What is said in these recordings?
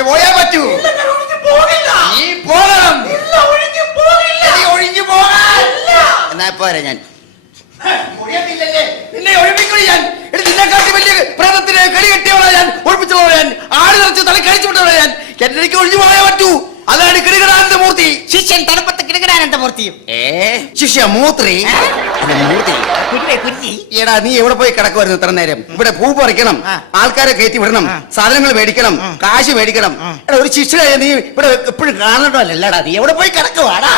ഒഴിഞ്ഞു പോയാ പറ്റൂ. നീ പോകണം. ഒഴിഞ്ഞു പോകാൻ. എന്നാ പോരാ ഞാൻ നിന്നെ ഒഴിപ്പിക്കൂടി ഞാൻ. നിന്നെക്കാട്ടി വലിയ പ്രേതത്തിന് കളി കെട്ടിയവളാ ഞാൻ. ഒഴിപ്പിച്ചോളാം ഞാൻ. ആട് നിറച്ച് തല കഴിച്ചു വിട്ടവളാ ഞാൻ. എനിക്ക് ഒഴിഞ്ഞു പോയാ പറ്റൂ. അതാണ് കിടുകിടാനന്ദമൂർത്തി. ശിഷ്യൻ തണുപ്പത്ത് കിടുകിടാനന്ദമൂർത്തിയും. ശിഷ്യ മൂത്രി. എടാ നീ എവിടെ പോയി കിടക്കുമായിരുന്നു ഇത്ര നേരം? ഇവിടെ പൂ പറിക്കണം, ആൾക്കാരെ കയറ്റി വിടണം, സാധനങ്ങൾ മേടിക്കണം, കാശ് മേടിക്കണം. എടാ ഒരു ശിഷ്യനായ നീ ഇവിടെ എപ്പോഴും കാണണ്ടല്ലടാ. നീ എവിടെ പോയി കിടക്കുവാടാ?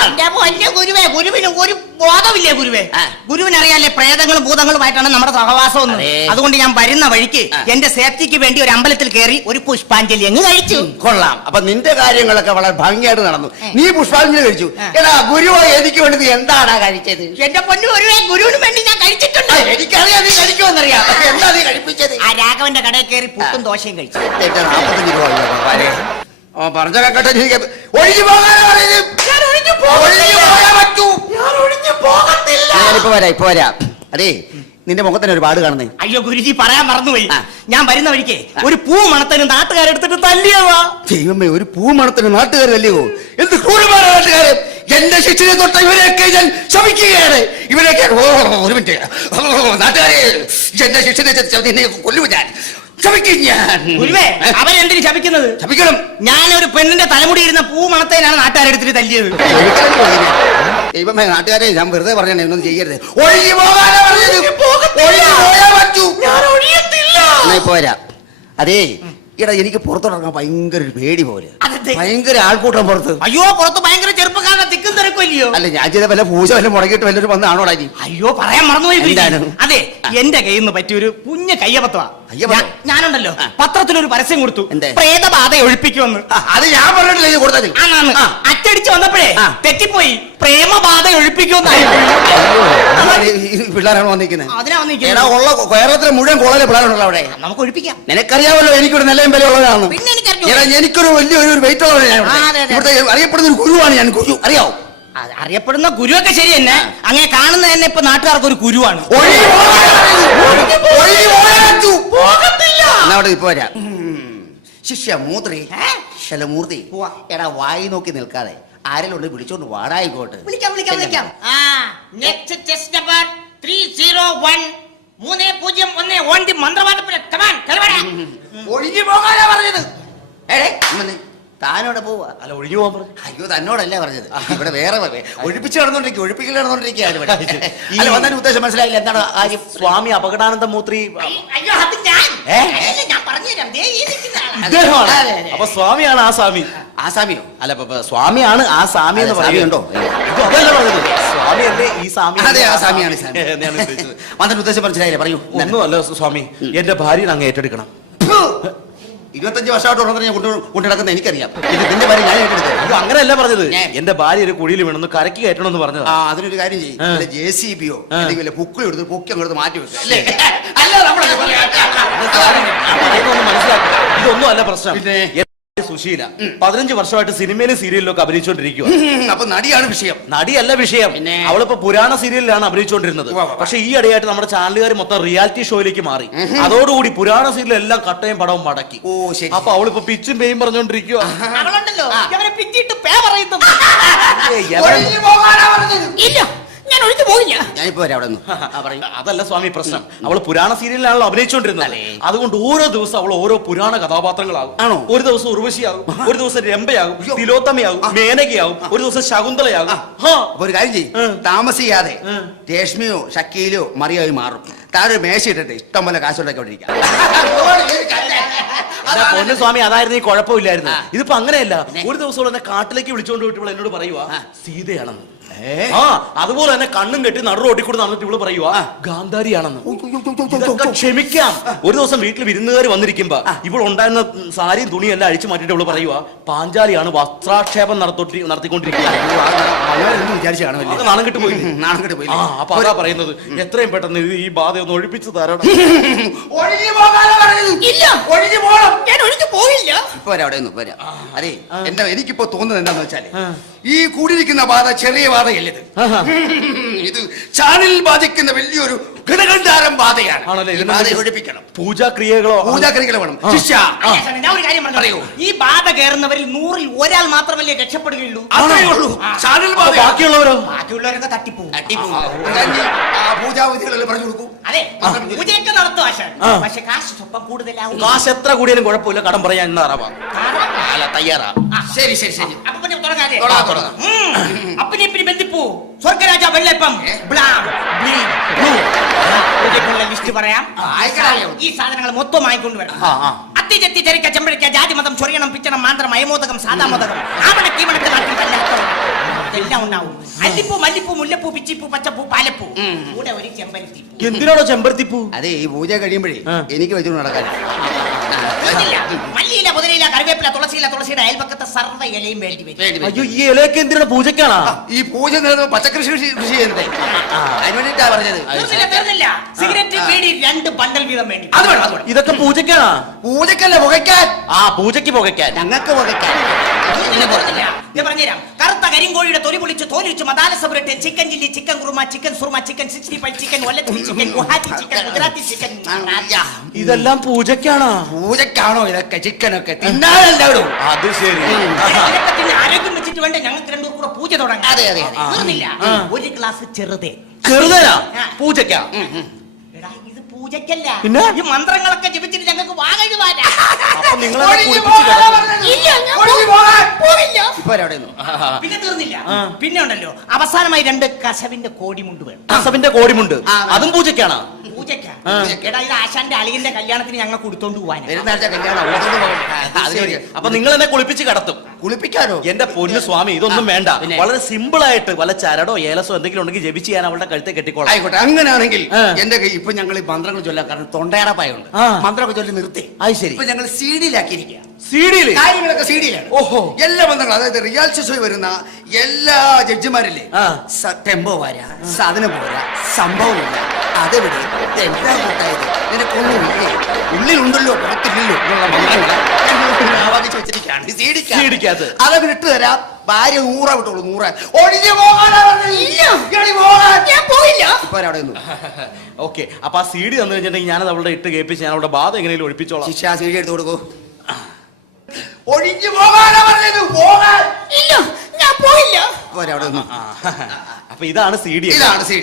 ഗുരുവേ, ഗുരുവിന് ഒരു ബോധമില്ലേ ഗുരുവേ? ഗുരുവിനറിയാലേ പ്രേതങ്ങളും ഭൂതങ്ങളുമായിട്ടാണ് നമ്മുടെ സഹവാസം. അതുകൊണ്ട് ഞാൻ വരുന്ന വഴിക്ക് എന്റെ സേഫ്റ്റിക്ക് വേണ്ടി ഒരു അമ്പലത്തിൽ കയറി ഒരു പുഷ്പാഞ്ജലി അങ്ങ് കഴിച്ചു. കൊള്ളാം. അപ്പൊ നിന്റെ കാര്യങ്ങളൊക്കെ വളരെ ഭംഗിയായിട്ട് നടന്നു. നീ പുഷ്പാഞ്ജലി കഴിച്ചു. എടാ ഗുരുവോ എനിക്ക് വേണ്ടി എന്താടാ കഴിച്ചത്? എന്റെ പൊന്നു ഗുരുവേ, ഗുരുവിന് വേണ്ടി ഞാൻ കഴിച്ചിട്ടുണ്ട്. എനിക്കറിയാം നീ കഴിക്കുമെന്നറിയാം. എന്താ നീ കഴിപ്പിച്ചത്? ആ രാഘവന്റെ കടയിൽ കയറി പുട്ടും ദോശയും കഴിച്ചു. 45 രൂപ പറഞ്ഞ കേട്ടെ. ഒഴിഞ്ഞു പോകാനാ പറയുന്നത്. ഇപ്പൊ വരാം. അതേ നിന്റെ മുഖത്തിന് ഒരു പാട് കാണുന്നേ. അയ്യോ ഗുരുജി, പറയാൻ മറന്നുപോയി. ഞാൻ വരുന്ന വഴിക്ക് ഒരു പൂ മണത്തിന് നാട്ടുകാരെടുത്തിട്ട് തല്ലിയവാ. ദൈവമേ, ഒരു പൂ മണത്തിന് നാട്ടുകാർ തല്ലിയോ? എന്ത് ക്രൂരമായ നാട്ടുകാരെ! എന്റെ ശിക്ഷനെ തൊട്ട ഇവരെയൊക്കെ ഞാൻ ശമിക്കുകയാണ്. ഇവരെയൊക്കെ ഒരു മിനിറ്റ് നാട്ടുകാരെ, എന്റെ ശിക്ഷനെ കൊല്ലുക ഞാൻ. അവൻ എന്തിനു ശപിക്കുന്നത്? ശപിക്കണം. ഞാനൊരു പെണ്ണിന്റെ തലമുടി ഇരുന്ന പൂ മണത്തേനാണ് നാട്ടുകാരെടുത്തിട്ട് തല്ലിയത്. ദൈവമേ, നാട്ടുകാരെ ഞാൻ വെറുതെ പറഞ്ഞേ, ഒന്നും ചെയ്യരുത്. പോരാ. അതേ എടാ, എനിക്ക് പുറത്തോട്ടിറങ്ങാൻ ഭയങ്കര ഒരു പേടി പോലെ. ഭയങ്കര ആൾക്കൂട്ടം പുറത്ത്. അയ്യോ, പുറത്ത് ഭയങ്കര ചെറുപ്പക്കാരുടെ തിക്കും തിരക്കില്ലയോ? അല്ല, ഞാൻ ചെയ്ത വല്ല പൂജ വല്ല മുടങ്ങിയിട്ട് വല്ലൊരു വന്നാണോടാ നീ? അയ്യോ, പറയാൻ മറന്നുപോയി. അതെ, എന്റെ കയ്യിൽ നിന്ന് പറ്റിയൊരു കുഞ്ഞ കയ്യബദ്ധമാ. ഞാനുണ്ടല്ലോ പത്രത്തിലൊരു പരസ്യം കൊടുത്തു, പ്രേതബാധ ഒഴിപ്പിക്കുമെന്ന്. അത് ഞാൻ പറഞ്ഞിട്ടില്ല കൊടുത്തത്. അച്ചടിച്ച് വന്നപ്പോഴേ തെറ്റിപ്പോയി, പ്രേമബാധ ഒഴിപ്പിക്കുമെന്നായി. പിള്ളേരാണ് വന്നിരിക്കുന്നത്. അതിനാ വന്നിരിക്കുന്നത്. ഉള്ള കേരളത്തിലെ മുഴുവൻ കോളേജിലെ പിള്ളേരുണ്ടല്ലോ അവിടെ. നമുക്ക് ഒഴിപ്പിക്കാം. നിനക്കറിയാമല്ലോ എനിക്കൊരു നിലയും വില ഉള്ളതാണ്. പിന്നെ എനിക്കൊരു വലിയൊരു വെയിറ്റ് ഉള്ളതാണ്. അറിയപ്പെടുന്ന ഒരു ഗുരുവാണ് ഞാൻ. ഗുരു അറിയാവോ? അറിയപ്പെടുന്ന ഗുരുവൊക്കെ ശരി തന്നെ. അങ്ങനെ കാണുന്ന തന്നെ ഇപ്പൊ നാട്ടുകാർക്ക് ഒരു ഗുരുവാണ്. ഇപ്പൊ വരാം. ശിഷ്യ മൂത്രി ശലമൂർത്തി. എടാ, വായി നോക്കി നിൽക്കാതെ ആരെങ്കിലും ഉണ്ട് വിളിച്ചോണ്ട് വാടായിക്കോട്ടെ. വിളിക്കാം. Next test number 301 3001 മന്ത്രവാദപുരം. ഒഴിഞ്ഞു പോകാനാ പറഞ്ഞത്. താനോടെ പോവാ? അല്ല, ഒഴിഞ്ഞു പോകാൻ പറഞ്ഞു. അയ്യോ, തന്നോടല്ലേ പറഞ്ഞത്. ഇവിടെ വേറെ ഒഴിപ്പിച്ച് നടന്നോണ്ടിരിക്കും, ഒഴിപ്പിക്കൽ നടന്നോണ്ടിരിക്കുകയാണ്. അല്ല, വന്നതിന് ഉദ്ദേശം മനസ്സിലായില്ല. എന്താണ് കാര്യം? സ്വാമി അപകടാനന്ദ മൂത്രി. അപ്പൊ സ്വാമിയാണ് ആ സ്വാമി. ആ സ്വാമിയോ? അല്ല, സ്വാമിയാണ് ആ സ്വാമി എന്ന് പറയുന്നുണ്ടോ? അതല്ല പറഞ്ഞത്. സ്വാമി അല്ലേ ഈ സ്വാമി? അതെ, ആ സ്വാമിയാണ്. വന്നതിന് ഉദ്ദേശം മനസ്സിലായില്ലേ? പറയൂ. ഒന്നുമല്ല സ്വാമി, എന്റെ ഭാര്യനെ അങ്ങ് ഏറ്റെടുക്കണം. 25 വർഷമായിട്ട് ഞാൻ കൊണ്ടിടക്കുന്ന എനിക്കറിയാം. നിന്റെ ഭാര്യ ഞാൻ ഏറ്റെടുത്തത്. അങ്ങനെയല്ല പറഞ്ഞത്. എന്റെ ഭാര്യ ഒരു കുഴിയിൽ വീണെന്ന് കരക്ക് കയറ്റണമെന്ന് പറഞ്ഞത്. അതിനൊരു കാര്യം ചെയ്യും. JCBയോ അല്ലെങ്കിൽ പുക്കിൾ എടുത്ത് പൊക്കി അങ്ങോട്ട് മാറ്റി വെക്കും. മനസ്സിലാക്കും. ഇതൊന്നും അല്ല പ്രശ്നം. സുശീല 15 വർഷമായിട്ട് സിനിമയിലും സീരിയലിലൊക്കെ അഭിനയിച്ചുകൊണ്ടിരിക്കുക. അപ്പൊ നടിയാണ് വിഷയം? നടിയല്ല വിഷയം. അവളിപ്പോ പുരാണ സീരിയലിലാണ് അഭിനയിച്ചുകൊണ്ടിരുന്നത്. പക്ഷെ ഈ ഇടയായിട്ട് നമ്മുടെ ചാനലുകാർ മൊത്തം റിയാലിറ്റി ഷോയിലേക്ക് മാറി. അതോടുകൂടി പുരാണ സീരിയൽ എല്ലാം കട്ടയും പടവും മടക്കി. അപ്പൊ അവളിപ്പോ പിച്ചും പേയും പറഞ്ഞോണ്ടിരിക്കുക. അതല്ല സ്വാമി പ്രശ്നം. അവള് പുരാണ സീരിയലിലാണല്ലോ അഭിനയിച്ചുകൊണ്ടിരുന്നത്. അതുകൊണ്ട് ഓരോ ദിവസം അവൾ ഓരോ പുരാണ കഥാപാത്രങ്ങളാകും. ഒരു ദിവസം ഉർവശിയാകും, ഒരു ദിവസം രംഭയാകും, തിലോത്തമയാകും, മേനകയാകും, ഒരു ദിവസം ശകുന്തളയാകും. ഒരു കാര്യം ചെയ്യും, താമസിയാതെ രേഷ്മിയോ ഷക്കീലോ മറിയായി മാറും. താഴെ മേശ ഇട്ടിട്ട് ഇഷ്ടം പോലെ കാശുണ്ടാക്കിക്കൊണ്ടിരിക്കാം. പൊന്നു സ്വാമി, അതായിരുന്നു ഈ കുഴപ്പമില്ലായിരുന്നു. ഇതിപ്പോ അങ്ങനെയല്ല. ഒരു ദിവസം എന്നെ കാട്ടിലേക്ക് വിളിച്ചോണ്ട് പോയിട്ട് എന്നോട് പറയുവാ സീതയാണെന്ന്. അതുപോലെ തന്നെ കണ്ണും കെട്ടി നടു റോട്ടിക്കൂടെ നടന്നിട്ട് ഇവള് പറയുവാ ഗാന്ധാരിയാണെന്ന്. ക്ഷമിക്കാം. ഒരു ദിവസം വീട്ടിൽ വിരുന്നുകാർ വന്നിരിക്കുമ്പോ ഇവൾ ഉണ്ടായിരുന്ന സാരിയും തുണിയും എല്ലാം അഴിച്ചു മാറ്റിട്ട് ഇവള് പറയുവാ പാഞ്ചാലിയാണ് വസ്ത്രാക്ഷേപം നടത്തിക്കൊണ്ടിരിക്കുക. നാണം കെട്ട് പോയി. അപ്പൊ അതാ പറയുന്നത്, എത്രയും പെട്ടെന്ന് ഈ ബാധ ഒന്ന് ഒഴിപ്പിച്ചു തരണം. അതെ, എനിക്കിപ്പോ തോന്നുന്നത് എന്താന്ന് വെച്ചാല് ഈ കൂടിയിരിക്കുന്ന ബാധ ചെറിയ ബാധയല്ലത്. ഇത് ചാനൽ ബാധിക്കുന്ന വലിയൊരു ഗണഗണ്ഡാരം ബാധയാണ്. ആണല്ലേ? ഈ ബാധ ഒഴിപ്പിക്കണം. പൂജാക്രിയകളോ? പൂജാക്രിയകൾ വേണം. ശിഷ്യ, ഞാൻ ഒരു കാര്യം പറയൂ. ഈ ബാധ കയറുന്നവരിൽ 100-ൽ ഒരാൾ മാത്രമല്ലേ രക്ഷപ്പെടുകയുള്ളൂ. അത്രേ ഉള്ളൂ. ചാനൽ ബാധ. ബാക്കിയുള്ളവരോ? ബാക്കിയുള്ളവരൊക്കെ തട്ടിപ്പോവും. പൂജാവിധികളെല്ലാം പറഞ്ഞു കൊടുക്കും. അതെ, പൂജയൊക്കെ നടത്തും ആശാൻ. പക്ഷെ കാശ് സ്വപ്പം കൂടുതലാവും. കാശ് എത്ര കൂടിയാലും കുഴപ്പമില്ല, കടം പറയാൻ ഇന്നാറാവാ. അല്ല, തയ്യാറാ. ശരി ശരി ശരി. അപ്പൊ പിന്നെ തുടങ്ങാതെ. തുടങ്ങാം. അപ്പനെ പിന്നെ ബന്ധിപ്പൂ സ്വർഗരാജ വെള്ളപ്പം ലിസ്റ്റ് പറയാം. ഈ സാധനങ്ങൾ മൊത്തം വാങ്ങിക്കൊണ്ട് വരണം. അത്തി ചെത്തി ചെറിക്ക ചെമ്പഴിക്ക ജാതി മതം ചൊറിയണം പിച്ചണം മാന്ത്രം അയമോദകം സാദാമോദകം ആവണക്കീവണക്ക് എല്ലാം ഉണ്ടാവും. അല്ലിപ്പൂ മല്ലിപ്പൂ മുല്ലപ്പൂ പിച്ചിപ്പൂ പച്ചപ്പൂ പാലപ്പൂ കൂടെ ഒരു ചെമ്പരത്തി. എന്തിനാണോ ചെമ്പരത്തിപ്പൂ? അതെ, ഈ പൂജ കഴിയുമ്പോഴേ എനിക്ക് വെച്ചു നടക്കാൻ. മല്ലിയില പുതിനയില കറിവേപ്പില തുളസിയില തുളസിയുടെ അയൽപക്കത്തെ സർവ്വ ഇലയും വേണ്ടി വരും. അയ്യോ, ഈ ഇലയൊക്കെ എന്തിനാണ്? പൂജക്കാണോ? ഈ പൂജ നേടുന്ന പച്ചക്കൃഷി കൃഷി ചെയ്യുന്നത് അതിന് വേണ്ടിട്ടാ പറഞ്ഞത്. തീർന്നില്ല. സിഗരറ്റ് ബീഡി 2 ബണ്ടൽ വീതം വേണ്ടി. അത് വേണം, അത് വേണം. ഇതൊക്കെ പൂജക്കാണോ? പൂജക്കല്ല, പുകയ്ക്കാൻ. പൂജക്ക് പുകയ്ക്കാൻ. ഞങ്ങൾക്ക് പുകയ്ക്കാൻ. ഞാൻ പറഞ്ഞുതരാം. കറുത്ത കരിങ്കോഴിയുടെ തൊലി പൊളിച്ച് തോലിച്ച് മസാല സബറട്ട് chicken chilli chicken kurma chicken സുർമ ചിക്കൻ 65 ചിക്കൻ ഒലത്തി chicken Guwahati chicken Gujarati chicken. ഇതെല്ലാം പൂജക്കാണോ? പൂജക്കാണോ ഇതൊക്കെ? ചിക്കനൊക്കെ തിന്നാനല്ലോ. അത് ശരി. ആരോഗ്യം വെച്ചിട്ട് വേണ്ട ഞങ്ങൾക്ക് 2 കൂടെ പൂജ തുടങ്ങാം. അതെ അതെ. തീർന്നില്ല. ഒരു ഗ്ലാസ് ചെറുതേ. ചെറുതനാ പൂജക്കാ? എടാ, ഇത് പൂജക്കല്ല. പിന്നെ? ഈ മന്ത്രങ്ങളൊക്കെ ജപിച്ചിട്ട് ഞങ്ങൾക്ക് വാകഴുവാനാ. അപ്പൊ നിങ്ങൾ പിന്നെ തീർന്നില്ല. പിന്നെ ഉണ്ടല്ലോ അവസാനമായി 2 കസവിന്റെ കോടിമുണ്ട് വേണം. കസവിന്റെ കോടിമുണ്ട് അതും പൂജക്കാണോ? പൂജക്കാ. എടാ, ഇത് ആശാന്റെ അളിയന്റെ കല്യാണത്തിന് ഞങ്ങൾ കൊടുത്തോണ്ട് പോവാൻ. അപ്പൊ നിങ്ങൾ എന്നെ കുളിപ്പിച്ച് കടത്തും? കുളിപ്പിക്കാനോ? എന്റെ പൊന്നു സ്വാമി, ഇതൊന്നും വേണ്ട. വളരെ സിമ്പിൾ ആയിട്ട് വല്ല ചരടോ ഏലസോ എന്തെങ്കിലും ഉണ്ടെങ്കിൽ ജപിച്ച് ഞാൻ അവളുടെ കഴുത്തെ കെട്ടിക്കോളാം. ആയിക്കോട്ടെ, അങ്ങനെയാണെങ്കിൽ എന്റെ കൈ ഇപ്പൊ ഞങ്ങൾ ഈ മന്ത്രങ്ങൾ ചൊല്ലാൻ കാരണം തൊണ്ടയടപ്പായുണ്ട്. മന്ത്രമൊക്കെ ചൊല്ലി നിർത്തി. അത് ശരി. ഇപ്പൊ ഞങ്ങൾ CD-യിലാക്കിയിരിക്കുക. CD-യില് കാര്യങ്ങളൊക്കെ CD-യിലാണ്. ഓഹോ. എല്ലാ ബന്ധങ്ങളും, അതായത് റിയാലിറ്റി ഷോയിൽ വരുന്ന എല്ലാ ജഡ്ജിമാരില്ലേ, ടെമ്പോ പോരാ, സാധനം പോരാ, സംഭവമില്ല, അതെവിടെ, എന്താ കൂട്ടായത്, നിനക്കൊന്നുമില്ലേ, ഉള്ളിലുണ്ടല്ലോ പുറത്തില്ലല്ലോ എന്നുള്ള മന്ത്രങ്ങൾ വെച്ചിരിക്കുകയാണ് CD-ക്കകത്ത്. അത് ഇട്ട് തരാം. ഭാര്യ 100 വിട്ടോളൂ, 100 ഒഴിഞ്ഞു പോകാൻ. ഓക്കെ. അപ്പൊ ആ CD തന്നു കഴിഞ്ഞിട്ടുണ്ടെങ്കിൽ ഞാനത് അവളുടെ ഇട്ട് കേൾപ്പിച്ച് ഞാൻ അവളുടെ ബാധ എങ്ങനെയും ഒഴിപ്പിച്ചോളാം. ശിക്ഷ CD എടുത്തു കൊടുക്കൂ. ഒഴിഞ്ഞു പോകാനാ പറഞ്ഞത്. പോകാൻ. ഇല്ല, ഞാൻ പോയില്ല. അപ്പൊ ഇതാണ് CD. ഇതാണ് CD.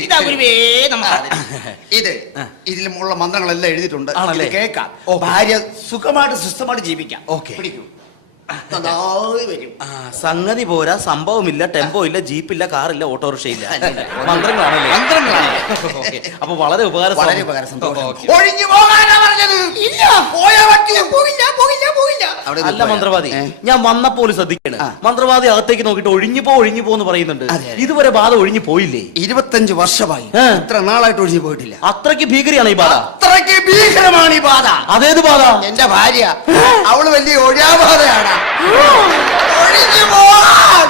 ഇതിലുള്ള മന്ത്രങ്ങളെല്ലാം എഴുതിയിട്ടുണ്ട്. കേൾക്കാം. ഭാര്യ സുഖമായിട്ട് സ്വസ്ഥമായിട്ട് ജീവിക്കാം. ഓക്കെ. പിടിക്കൂ. സംഗതി പോരാ, സംഭവമില്ല, ടെമ്പോ ഇല്ല, ജീപ്പില്ല, കാറില്ല, ഓട്ടോറിക്ഷ ഇല്ല. മന്ത്രങ്ങളാണല്ലേ? അപ്പൊ വളരെ ഉപകാരം. ഒഴിഞ്ഞു പോകാനാ പറഞ്ഞത്. ഇല്ല, പോയാ പറ്റില്ല. പോകില്ല പോകില്ല പോകില്ല. അല്ല മന്ത്രവാദി, ഞാൻ വന്നപ്പോൾ ശ്രദ്ധിക്കണം. മന്ത്രവാദി അകത്തേക്ക് നോക്കിട്ട് ഒഴിഞ്ഞു പോന്ന് പറയുന്നുണ്ട്. ഇതുവരെ ബാധ ഒഴിഞ്ഞു പോയില്ലേ? 25 വർഷമായി. ഇത്ര നാളായിട്ട് ഒഴിഞ്ഞു പോയിട്ടില്ല. അത്രയ്ക്ക് ഭീകരയാണ് ഈ ബാധ. അത്രയ്ക്ക് ഭീകരമാണ് ഈ ബാധ. അതേത് ബാധ? എന്റെ ഭാര്യ, അവള് വലിയ ഒഴിയാബാധയാണ്. ഒഴിഞ്ഞു പോകാൻ.